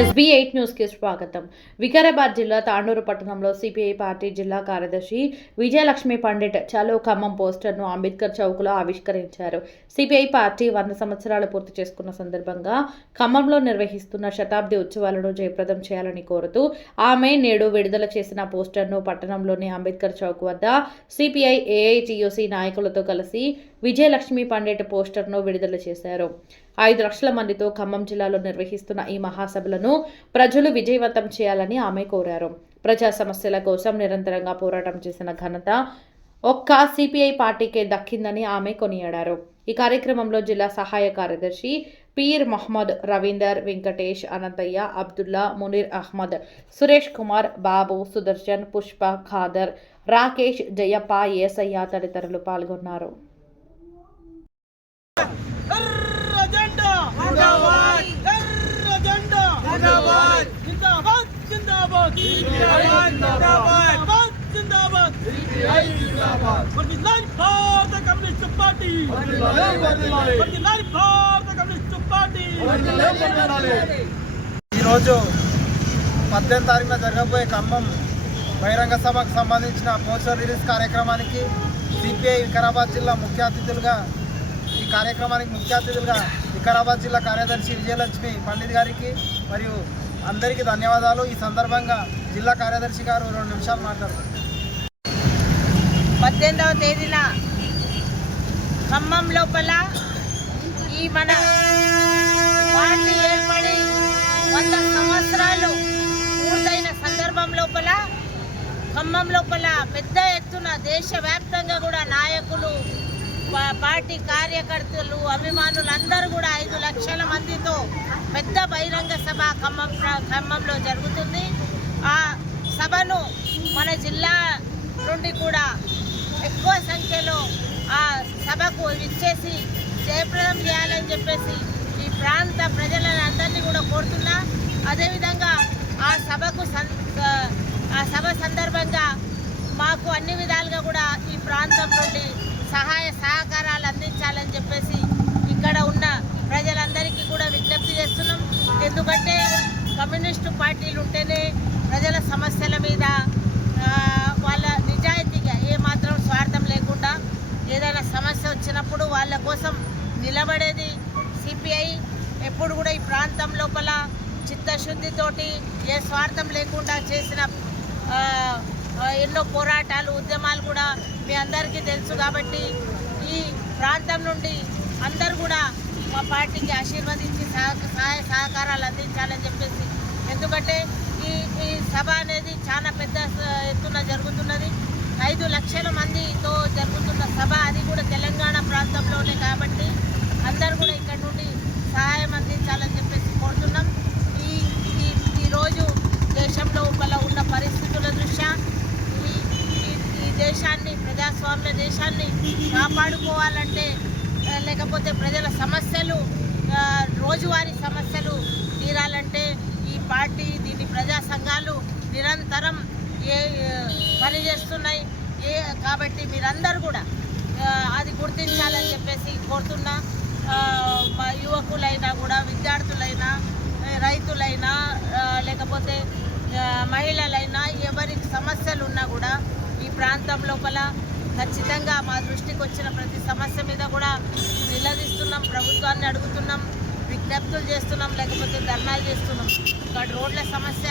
SB8 న్యూస్కి స్వాగతం. వికారాబాద్ జిల్లా తాండూరు పట్టణంలో సిపిఐ పార్టీ జిల్లా కార్యదర్శి విజయలక్ష్మి పండిట్ చలో ఖమ్మం పోస్టర్ను అంబేద్కర్ చౌక్లో ఆవిష్కరించారు. సిపిఐ పార్టీ 100 సంవత్సరాలు పూర్తి చేసుకున్న సందర్భంగా ఖమ్మంలో నిర్వహిస్తున్న శతాబ్ది ఉత్సవాలను జయప్రదం చేయాలని కోరుతూ ఆమె నేడు విడుదల చేసిన పోస్టర్ను పట్టణంలోని అంబేద్కర్ చౌక్ వద్ద సిపిఐ ఏఐటియుసి నాయకులతో కలిసి విజయలక్ష్మి పండిట్ పోస్టర్ను విడుదల చేశారు. 5 లక్షల మందితో ఖమ్మం జిల్లాలో నిర్వహిస్తున్న ఈ మహాసభలను ప్రజలు విజయవంతం చేయాలని ఆమె కోరారు. ప్రజా సమస్యల కోసం నిరంతరంగా పోరాటం చేసిన ఘనత ఒక్క సిపిఐ పార్టీకే దక్కిందని ఆమె కొనియాడారు. ఈ కార్యక్రమంలో జిల్లా సహాయ కార్యదర్శి పీర్ మహమ్మద్, రవీందర్, వెంకటేష్, అనంతయ్య, అబ్దుల్లా, మునీర్ అహ్మద్, సురేష్ కుమార్, బాబు, సుదర్శన్, పుష్ప, ఖాదర్, రాకేష్, జయప్ప, ఏసయ్య తదితరులు పాల్గొన్నారు. ఈరోజు 18 తారీఖున జరగబోయే ఖమ్మం బహిరంగ సభకు సంబంధించిన పోస్టర్ రిలీజ్ కార్యక్రమానికి సిపిఐ వికారాబాద్ జిల్లా ముఖ్య అతిథులుగా వికారాబాద్ జిల్లా కార్యదర్శి విజయలక్ష్మి పండిట్ గారికి మరియు అందరికీ ధన్యవాదాలు. ఈ సందర్భంగా జిల్లా కార్యదర్శి గారు 2 నిమిషాలు మాట్లాడతారు. 18వ తేదీన ఖమ్మం లోపల ఈ మన పార్టీ ఏర్పడి 100 సంవత్సరాలు పూర్తయిన సందర్భం లోపల ఖమ్మం లోపల పెద్ద ఎత్తున దేశవ్యాప్తంగా కూడా నాయకులు, పార్టీ కార్యకర్తలు, అభిమానులు అందరూ కూడా 5 లక్షల మందితో పెద్ద బహిరంగ సభ ఖమ్మంలో జరుగుతుంది. ఆ సభను మన జిల్లా నుండి కూడా ఎక్కువ సంఖ్యలో ఆ సభకు ఇచ్చేసి జయప్రదం చేయాలని చెప్పేసి ఈ ప్రాంత ప్రజలను అందరినీ కూడా కోరుతున్నా. అదేవిధంగా ఆ సభ సందర్భంగా మాకు అన్ని విధాలుగా కూడా ఈ ప్రాంతం నుండి సహాయ సహకారాలు అందించాలని చెప్పేసి ఇక్కడ ఉన్న ప్రజలందరికీ కూడా విజ్ఞప్తి చేస్తున్నాం. ఎందుకంటే కమ్యూనిస్టు పార్టీలు ఉంటేనే ప్రజల సమస్యల మీద వాళ్ళ నిజాయితీగా ఏమాత్రం స్వార్థం లేకుండా ఏదైనా సమస్య వచ్చినప్పుడు వాళ్ళ కోసం నిలబడేది సిపిఐ. ఎప్పుడు కూడా ఈ ప్రాంతం లోపల చిత్తశుద్ధితోటి ఏ స్వార్థం లేకుండా చేసిన ఎన్నో పోరాటాలు, ఉద్యమాలు కూడా మీ అందరికీ తెలుసు. కాబట్టి ఈ ప్రాంతం నుండి అందరూ కూడా మా పార్టీకి ఆశీర్వదించి సహాయ సహకారాలు అందించాలని చెప్పేసి, ఎందుకంటే ఈ సభ అనేది చాలా పెద్ద ఎత్తున జరుగుతున్నది. 5 లక్షల మందితో జరుగుతున్న సభ, అది కూడా తెలంగాణ ప్రాంతంలోనే. కాబట్టి అందరూ కూడా ఇక్కడ నుండి సహాయం అందించాలని చెప్పేసి కోరుతున్నాం. ఈరోజు దేశంలో ఉన్న పరిస్థితుల దృష్ట్యా ఈ దేశాన్ని, ప్రజాస్వామ్య దేశాన్ని కాపాడుకోవాలంటే, లేకపోతే ప్రజల సమస్యలు, రోజువారీ సమస్యలు తీరాలంటే ఈ పార్టీ, దీని ప్రజా సంఘాలు నిరంతరం పనిచేస్తున్నాయి. కాబట్టి మీరందరూ కూడా అది గుర్తించాలని చెప్పేసి కోరుతున్నా. మా యువకులైనా కూడా, విద్యార్థులైనా, రైతులైనా, లేకపోతే మహిళలైనా, ఎవరికి సమస్యలు ఉన్నా కూడా ఈ ప్రాంతం లోపల ఖచ్చితంగా మా దృష్టికి వచ్చిన ప్రతి సమస్య మీద కూడా నిలదీస్తున్నాం, ప్రభుత్వాన్ని అడుగుతున్నాం, విజ్ఞప్తులు చేస్తున్నాం, లేకపోతే ధర్నాలు చేస్తున్నాం. ఇక్కడ రోడ్ల సమస్య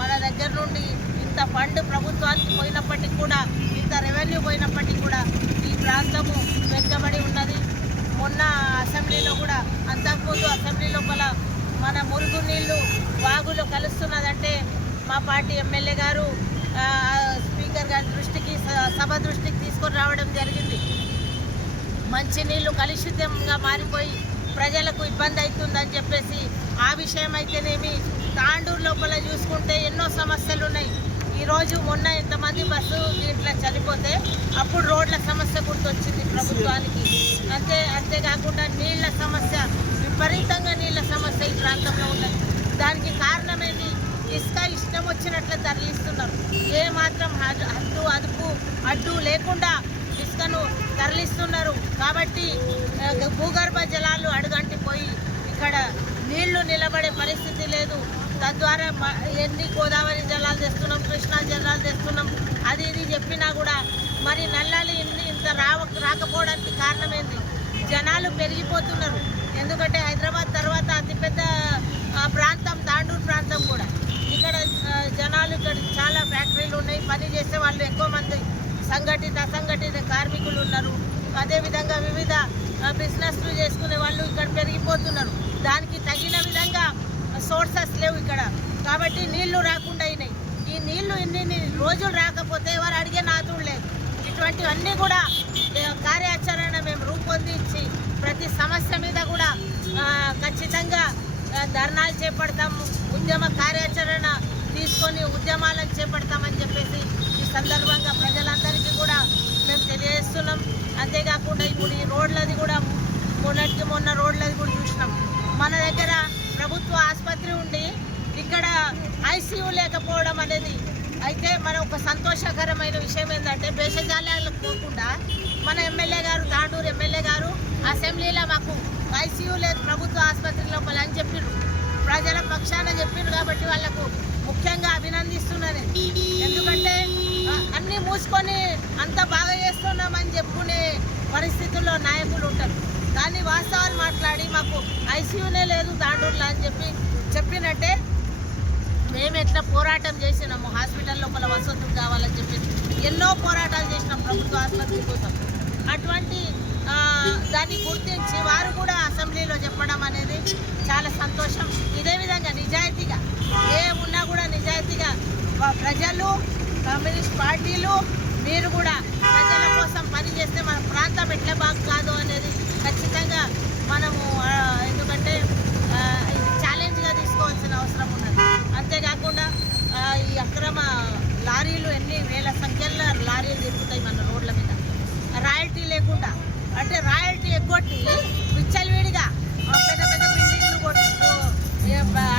మన దగ్గర నుండి ఇంత ఫండ్ ప్రభుత్వానికి పోయినప్పటికీ కూడా, ఇంత రెవెన్యూ పోయినప్పటికీ కూడా ఈ ప్రాంతము వెనుకబడి ఉన్నది. మొన్న అసెంబ్లీలో కూడా, అంతకుముందు అసెంబ్లీ లోపల మన మురుగు నీళ్లు వాగులో కలుస్తున్నదంటే మా పార్టీ ఎమ్మెల్యే గారు స్పీకర్ గారి దృష్టికి, సభ దృష్టికి తీసుకొని రావడం జరిగింది. మంచినీళ్ళు కలుషితంగా మారిపోయి ప్రజలకు ఇబ్బంది అవుతుందని చెప్పేసి, ఆ విషయం అయితేనేమి, తాండూరు లోపల చూసుకుంటే ఎన్నో సమస్యలు ఉన్నాయి. ఈరోజు మొన్న ఎంతమంది బస్సు దీంట్లో చనిపోతే అప్పుడు రోడ్ల సమస్య గుర్తొచ్చింది ప్రభుత్వానికి. అంతేకాకుండా నీళ్ల సమస్య, విపరీతంగా నీళ్ల సమస్య ఈ ప్రాంతంలో ఉన్నది. దానికి కారణమేంటి? ఇసుక ఇష్టం వచ్చినట్లు తరలిస్తున్నారు. ఏమాత్రం అడ్డు లేకుండా ఇసుకను తరలిస్తున్నారు. కాబట్టి భూగర్భ జలాలు అడుగంటిపోయి ఇక్కడ నీళ్లు నిలబడే పరిస్థితి లేదు. ద్వారా ఎన్ని గోదావరి జలాలు తెస్తున్నాం, కృష్ణా జలాలు తెస్తున్నాం, అది ఇది చెప్పినా కూడా మరి నల్లాలు ఇంత రాకపోవడానికి కారణం ఏంటి? జనాలు పెరిగిపోతున్నారు. ఎందుకంటే హైదరాబాద్ తర్వాత అతిపెద్ద ప్రాంతం తాండూరు ప్రాంతం కూడా. ఇక్కడ జనాలు ఇక్కడ చాలా ఫ్యాక్టరీలు ఉన్నాయి, పని చేసే వాళ్ళు ఎక్కువ మంది సంఘటిత అసంఘటిత కార్మికులు ఉన్నారు. అదేవిధంగా వివిధ బిజినెస్లు చేసుకునే వాళ్ళు ఇక్కడ పెరిగిపోతున్నారు. దానికి తగిన విధంగా సోర్సెస్ లేవు ఇక్కడ, కాబట్టి నీళ్లు రాకుండా అయినాయి. ఈ నీళ్లు ఇన్ని రోజులు రాకపోతే ఎవరు అడిగే నాతుడు లేదు. ఇటువంటివన్నీ కూడా కార్యాచరణ మేము రూపొందించి ప్రతి సమస్య మీద కూడా ఖచ్చితంగా ధర్నాలు చేపడతాము, ఉద్యమ కార్యాచరణ తీసుకొని ఉద్యమాలను చేపడతామని చెప్పేసి ఈ సందర్భంగా ప్రజలందరికీ కూడా మేము తెలియజేస్తున్నాం. అంతేకాకుండా ఇప్పుడు ఈ రోడ్లది కూడా మొన్న రోడ్లది కూడా చూసినాం. మన దగ్గర ప్రభుత్వ ఆసుపత్రి ఉండి ఇక్కడ ఐసీయూ లేకపోవడం అనేది అయితే మన ఒక సంతోషకరమైన విషయం ఏంటంటే భేషజాలకు పోకుండా మన ఎమ్మెల్యే గారు, తాండూరు ఎమ్మెల్యే గారు అసెంబ్లీలో మాకు ఐసీయూ లేదు ప్రభుత్వ ఆసుపత్రి లోపల అని చెప్పారు. ప్రజల పక్షాన చెప్పారు కాబట్టి వాళ్ళకు ముఖ్యంగా అభినందిస్తున్నాను. ఎందుకంటే అన్నీ మూసుకొని అంత బాగా చేస్తున్నామని చెప్పుకునే పరిస్థితుల్లో నాయకులు ఉంటారు. కానీ వాస్తవాలు మాట్లాడి మాకు ఐసీయూనే లేదు తాండూరులో అని చెప్పినట్టే మేము ఎట్లా పోరాటం చేసినాము, హాస్పిటల్ లోపల వసతులు కావాలని చెప్పి ఎన్నో పోరాటాలు చేసినాం ప్రభుత్వ ఆసుపత్రి కోసం. అటువంటి దాన్ని గుర్తించి వారు కూడా అసెంబ్లీలో చెప్పడం అనేది చాలా సంతోషం. ఇదే విధంగా నిజాయితీగా ఏమున్నా కూడా నిజాయితీగా ప్రజలు, కమ్యూనిస్ట్ పార్టీలు మీరు కూడా ప్రజల కోసం పనిచేస్తే మన ప్రాంతం ఎట్లా బాగు కాదు అనేది ఖచ్చితంగా మనము ఎందుకంటే ఇది ఛాలెంజ్గా తీసుకోవాల్సిన అవసరం ఉన్నది. అంతేకాకుండా ఈ అక్రమ లారీలు ఎన్ని వేల సంఖ్యలో లారీలు తిరుగుతాయి మన రోడ్ల మీద రాయల్టీ లేకుండా. అంటే రాయల్టీ ఎగ్గొట్టి విచ్చలవిడిగా పెద్ద పెద్ద బిల్డింగ్లు కొట్టు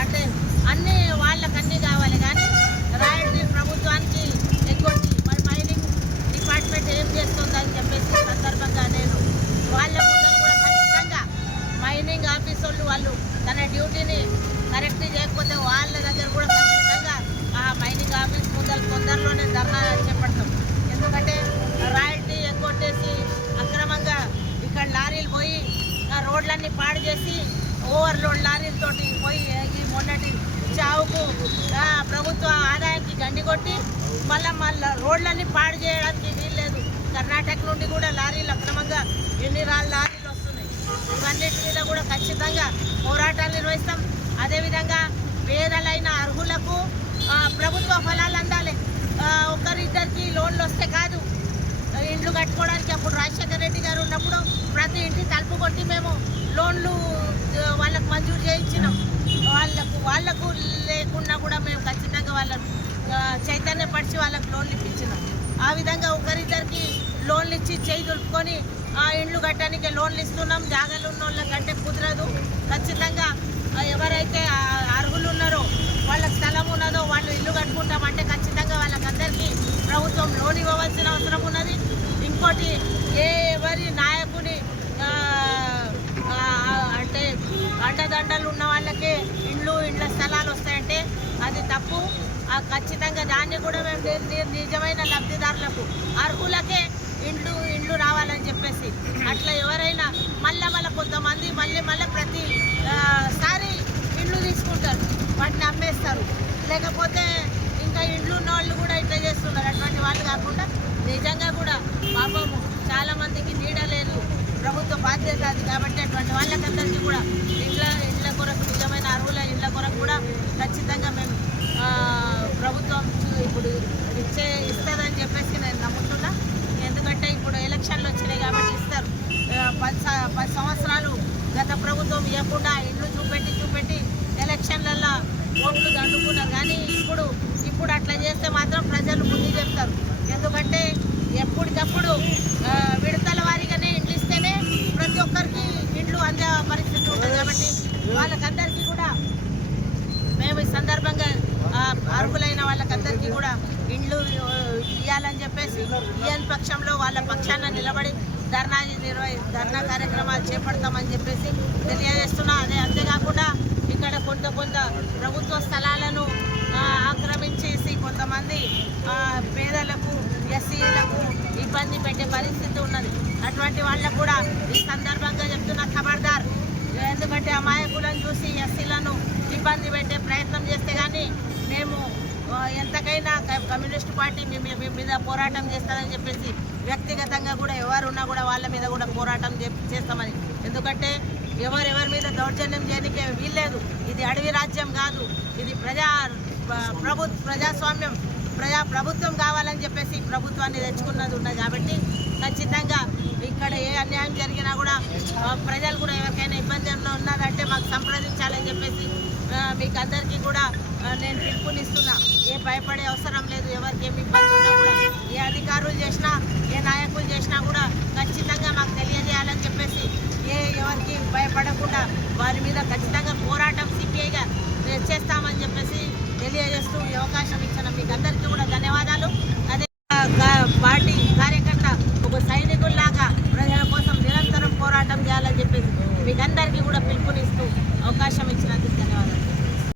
అంటే అన్నీ వాళ్ళకన్నీ కావాలి, కానీ రాయల్టీ ప్రభుత్వానికి ఎగ్గొట్టి మరి మైనింగ్ డిపార్ట్మెంట్ ఏం చేస్తుందని చెప్పేసి సందర్భంగా నేను వాళ్ళ ముందర కూడా ఖచ్చితంగా మైనింగ్ ఆఫీసర్లు వాళ్ళు తన డ్యూటీని కరెక్ట్ చేయకపోతే వాళ్ళ దగ్గర కూడా ఖచ్చితంగా ఆ మైనింగ్ ఆఫీస్ ముందర తొందరలోనే ధర్నా చేపడతాం. ఎందుకంటే రాయల్టీ ఎగ్గొట్టేసి అక్రమంగా ఇక్కడ లారీలు పోయి ఆ రోడ్లన్నీ పాడు చేసి ఓవర్లోడ్ లారీలతోటి పోయి ఈ మొన్నటి చావుకు ప్రభుత్వ ఆదాయానికి గండి కొట్టి మళ్ళీ రోడ్లన్నీ పాడు చేయడానికి వీల్లేదు. కర్ణాటక నుండి కూడా లారీలు అక్రమంగా ఎన్ని లారీలు వస్తున్నాయి. ఇవన్నిటి మీద కూడా ఖచ్చితంగా పోరాటాలు నిర్వహిస్తాం. అదేవిధంగా పేదలైన అర్హులకు ప్రభుత్వ ఫలాలు అందాలి. ఒకరిద్దరికి లోన్లు వస్తే కాదు, ఇండ్లు కట్టుకోవడానికి అప్పుడు రాజశేఖర రెడ్డి గారు ఉన్నప్పుడు ప్రతి ఇంటి తలుపు కొట్టి మేము లోన్లు వాళ్ళకు మంజూరు చేయించినాం. వాళ్ళకు లేకున్నా కూడా మేము ఖచ్చితంగా వాళ్ళకు చైతన్యపరిచి వాళ్ళకు లోన్లు ఇప్పించినాం. ఆ విధంగా ఒకరిద్దరికి లోన్లు ఇచ్చి చేయి దులుపుకొని ఇండ్లు కట్టడానికి లోన్లు ఇస్తున్నాం. జాగాలు ఉన్న వాళ్ళకంటే కుదరదు. ఖచ్చితంగా ఎవరైతే అర్హులు ఉన్నారో వాళ్ళకి స్థలం ఉన్నదో వాళ్ళు ఇల్లు కట్టుకుంటామంటే ఖచ్చితంగా వాళ్ళకందరికీ ప్రభుత్వం లోన్ ఇవ్వవలసిన అవసరం ఉన్నది. ఇంకోటి ఎవరి నాయకుని అంటే అండదండలు ఉన్న వాళ్ళకే ఇండ్ల స్థలాలు వస్తాయంటే అది తప్పు. ఖచ్చితంగా దాన్ని కూడా మేము నిజమైన లబ్ధిదారులకు అర్హులకే ఇండ్లు రావాలని చెప్పేసి అట్లా ఎవరైనా మళ్ళీ కొంతమంది మళ్ళీ ప్రతి సారి ఇండ్లు తీసుకుంటారు, వాటిని అమ్మేస్తారు. లేకపోతే ఇంకా ఇండ్లు ఉన్న వాళ్ళు కూడా ఇట్లా చేస్తున్నారు. అటువంటి వాళ్ళు కాకుండా నిజంగా కూడా పాపము చాలామందికి నీడ లేదు, ప్రభుత్వ బాధ్యత అది. కాబట్టి అటువంటి వాళ్ళకందరికీ కూడా ఇండ్ల కొరకు నిజమైన అర్హుల ఇండ్ల కొరకు కూడా ఖచ్చితంగా మేము ప్రభుత్వం ఇప్పుడు ఇస్తుందని చెప్పేసి నేను నమ్ముతున్నా. ఎందుకంటే ఇప్పుడు ఎలక్షన్లు వచ్చినాయి కాబట్టి ఇస్తారు. 10 సంవత్సరాలు గత ప్రభుత్వం ఇవ్వకుండా ఇండ్లు చూపెట్టి ఎలక్షన్లలో ఓట్లు దండుకున్నారు. కానీ ఇప్పుడు అట్లా చేస్తే మాత్రం ప్రజలు బుద్ధి చెప్తారు. ఎందుకంటే ఎప్పటికప్పుడు విడతల వారీగానే ఇండ్లు ఇస్తేనే ప్రతి ఒక్కరికి ఇండ్లు అందే పరిస్థితి ఉంటుంది. కాబట్టి వాళ్ళకందరికీ కూడా మేము ఈ సందర్భంగా అర్హులైన వాళ్ళకందరికీ కూడా ఇండ్లు ఇవ్వాలని చెప్పేసి ఇయ్యని పక్షంలో వాళ్ళ పక్షాన నిలబడి ధర్నా కార్యక్రమాలు చేపడతామని చెప్పేసి తెలియజేస్తున్నా. అంతేకాకుండా ఇక్కడ కొన్ని కొంత ప్రభుత్వ స్థలాలను ఆక్రమించేసి కొంతమంది పేదలకు ఎస్సీలకు ఇబ్బంది పెట్టే పరిస్థితి ఉన్నది. అటువంటి వాళ్ళకు కూడా ఈ సందర్భంగా చెప్తున్న ఖబర్దార్. ఎందుకంటే అమాయకులను చూసి ఎస్సీలను ఇబ్బంది పెట్టే ప్రయత్నం చేస్తే కానీ మేము ఎంతకైనా కమ్యూనిస్ట్ పార్టీ మీద పోరాటం చేస్తారని చెప్పేసి వ్యక్తిగతంగా కూడా ఎవరున్నా కూడా వాళ్ళ మీద కూడా పోరాటం చేస్తామని. ఎందుకంటే ఎవరెవరి మీద దౌర్జన్యం చేయడానికి వీల్లేదు. ఇది అడవి రాజ్యం కాదు, ఇది ప్రజాస్వామ్యం ప్రభుత్వం కావాలని చెప్పేసి ప్రభుత్వాన్ని తెచ్చుకున్నది ఉన్నది. కాబట్టి ఖచ్చితంగా ఇక్కడ ఏ అన్యాయం జరిగినా కూడా ప్రజలు కూడా ఎవరికైనా ఇబ్బందుల్లో ఉన్నారంటే మాకు సంప్రదించాలని చెప్పేసి మీకు అందరికీ కూడా నేను పిలుపునిస్తున్నా. ఏ భయపడే అవసరం లేదు. ఎవరికి ఏమి ఇబ్బంది ఉన్నా కూడా ఏ అధికారులు చేసినా ఏ నాయకులు చేసినా కూడా ఖచ్చితంగా మాకు తెలియజేయాలని చెప్పేసి ఎవరికి భయపడకుండా వారి మీద ఖచ్చితంగా పోరాటం సిపిఐగా చేస్తామని చెప్పేసి తెలియజేస్తూ ఈ అవకాశం ఇచ్చిన మీకు అందరికీ కూడా ధన్యవాదాలు. అదే పార్టీ కార్యకర్త ఒక సైనికుల్లాగా ప్రజల కోసం నిరంతరం పోరాటం చేయాలని చెప్పేసి మీకు అందరికీ కూడా పిలుపునిస్తూ అవకాశం